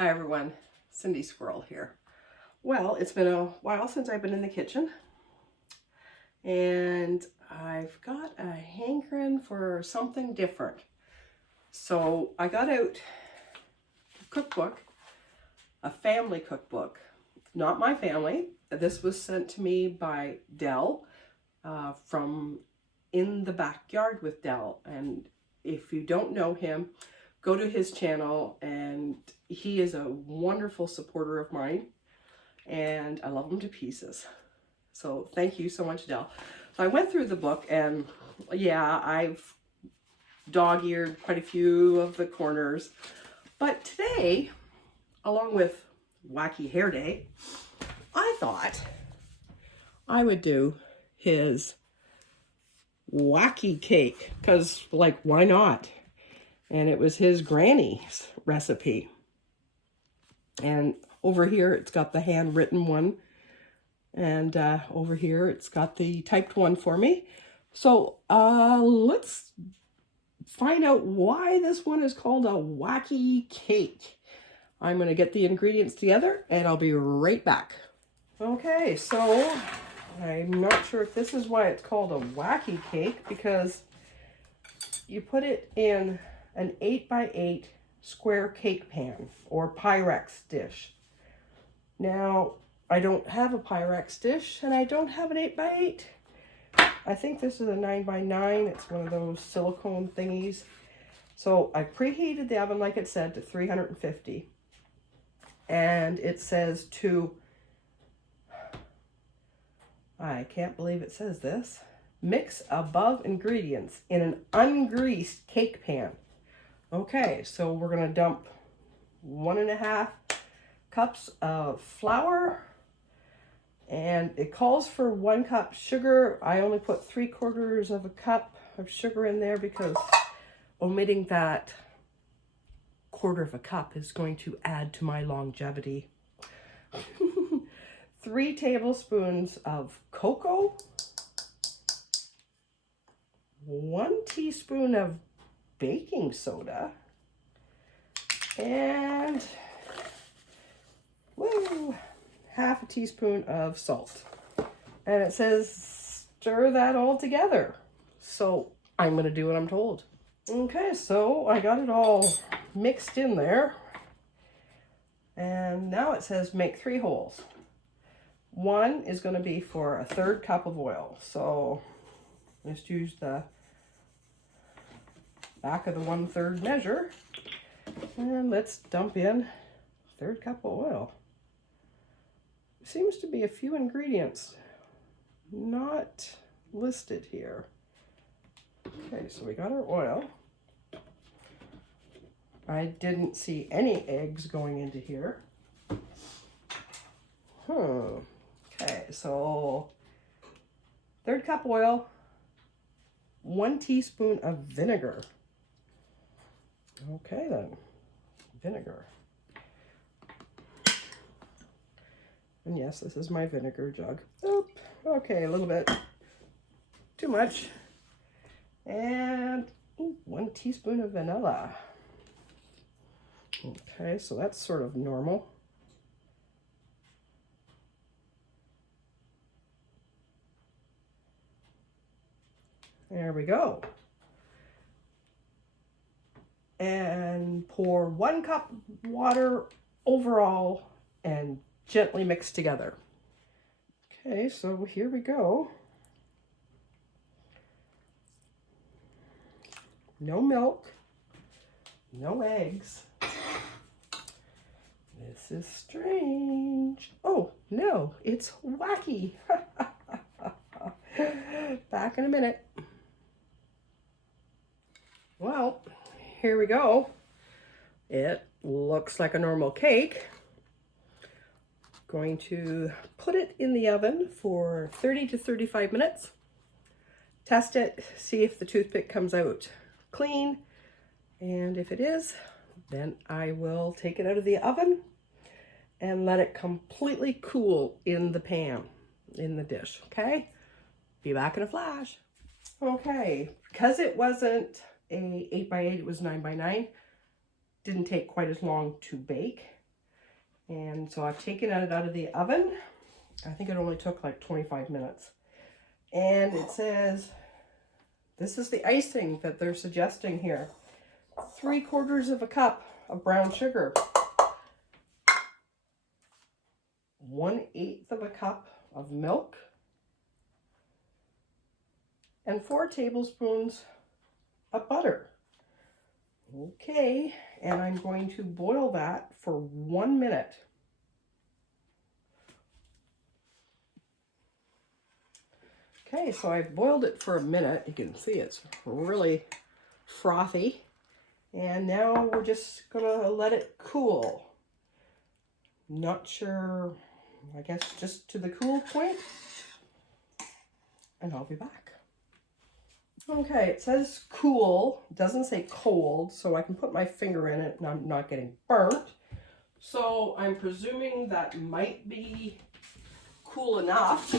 Hi everyone, Cindy Squirrel here. Well, it's been a while since I've been in the kitchen and I've got a hankering for something different. So I got out a cookbook, a family cookbook, not my family. This was sent to me by Dell from In the Backyard with Dell. And if you don't know him, go to his channel, and he is a wonderful supporter of mine and I love him to pieces. So thank you so much, Dell. So I went through the book and yeah, I've dog-eared quite a few of the corners, but today, along with Wacky Hair Day, I thought I would do his Wacky Cake, because like, why not? And it was his granny's recipe. And over here, it's got the handwritten one. And over here, it's got the typed one for me. So let's find out why this one is called a Wacky Cake. I'm going to get the ingredients together and I'll be right back. Okay, so I'm not sure if this is why it's called a Wacky Cake, because you put it in an 8x8 square cake pan or Pyrex dish. Now, I don't have a Pyrex dish and I don't have an 8x8. I think this is a 9x9. It's one of those silicone thingies. So I preheated the oven, like it said, to 350. And it says to, I can't believe it says this, mix above ingredients in an ungreased cake pan. Okay, so we're going to dump 1.5 cups of flour, and it calls for 1 cup sugar. I only put 3/4 of a cup of sugar in there because omitting that 1/4 of a cup is going to add to my longevity. 3 tablespoons of cocoa, 1 teaspoon of baking soda, and woo, 1/2 teaspoon of salt. And it says stir that all together. So I'm going to do what I'm told. Okay, so I got it all mixed in there. And now it says make 3 holes. 1 is going to be for 1/3 cup of oil. So just use the back of the 1/3 measure. And let's dump in 1/3 cup of oil. Seems to be a few ingredients not listed here. Okay, so we got our oil. I didn't see any eggs going into here. Okay, so 1/3 cup oil, 1 teaspoon of vinegar. Okay then, vinegar. And yes, this is my vinegar jug. Oop, okay, a little bit too much. And 1 teaspoon of vanilla. Okay, so that's sort of normal. There we go. And pour 1 cup water overall and gently mix together. Okay, so here we go. No milk, no eggs. This is strange. Oh, no, it's wacky. Back in a minute. Well, here we go. It looks like a normal cake. Going to put it in the oven for 30 to 35 minutes. Test it, see if the toothpick comes out clean. And if it is, then I will take it out of the oven and let it completely cool in the pan, in the dish, okay? Be back in a flash. Okay, because it wasn't a 8x8, it was 9x9, didn't take quite as long to bake. And so I've taken it out of the oven. I think it only took like 25 minutes. And it says, this is the icing that they're suggesting here. 3/4 of a cup of brown sugar. 1/8 of a cup of milk. And 4 tablespoons of butter. Okay, and I'm going to boil that for 1 minute. Okay, so I've boiled it for a minute. You can see it's really frothy. And now we're just gonna let it cool. Not sure, I guess just to the cool point. And I'll be back. Okay, it says cool, it doesn't say cold, so I can put my finger in it and I'm not getting burnt. So I'm presuming that might be cool enough.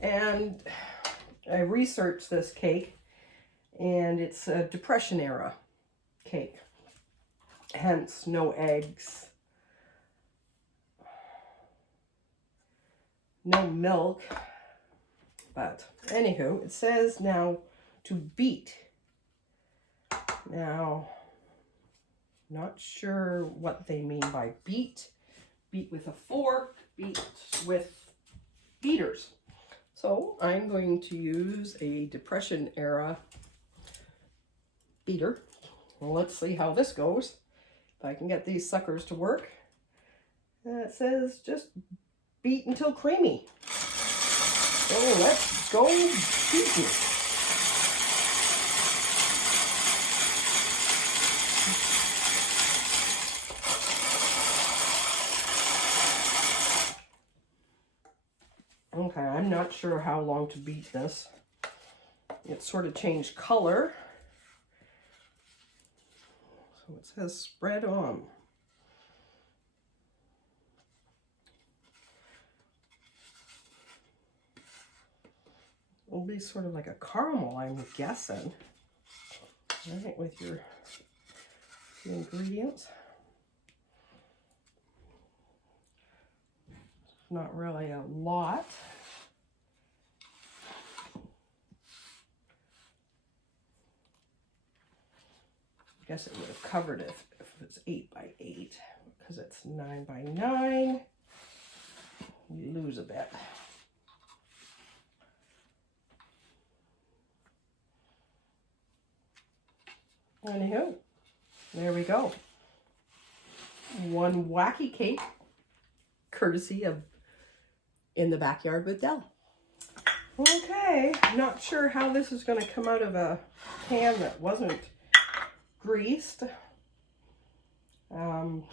And I researched this cake, and it's a Depression era cake, hence no eggs, no milk. But anywho, it says now to beat. Now, not sure what they mean by beat. Beat with a fork, beat with beaters. So I'm going to use a Depression era beater. Well, let's see how this goes. If I can get these suckers to work. And it says just beat until creamy. So let's go beating. Okay, I'm not sure how long to beat this. It sort of changed color. So it says spread on. It'll be sort of like a caramel, I'm guessing. All right, with your ingredients. Not really a lot. I guess it would have covered it if it was 8 by 8, because it's 9 by 9. You lose a bit. Anywho, there we go. One wacky cake, courtesy of In the Backyard with Dell. Okay, not sure how this is going to come out of a pan that wasn't greased. Not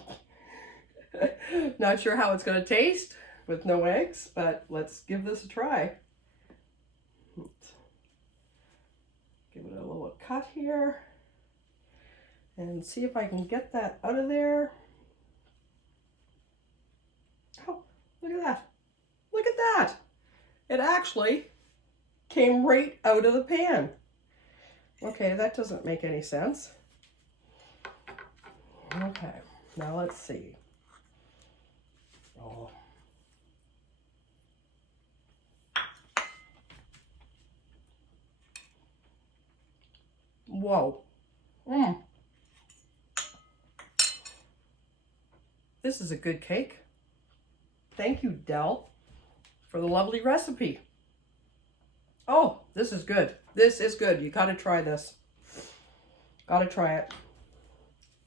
sure how it's going to taste with no eggs, but let's give this a try. Give it a little cut here and see if I can get that out of there. Oh, look at that. Look at that. It actually came right out of the pan. Okay, that doesn't make any sense. Okay, now let's see. Oh. Whoa. This is a good cake. Thank you, Dell, for the lovely recipe. Oh, this is good. This is good. You gotta try this. Gotta try it.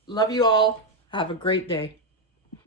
Love you all. Have a great day.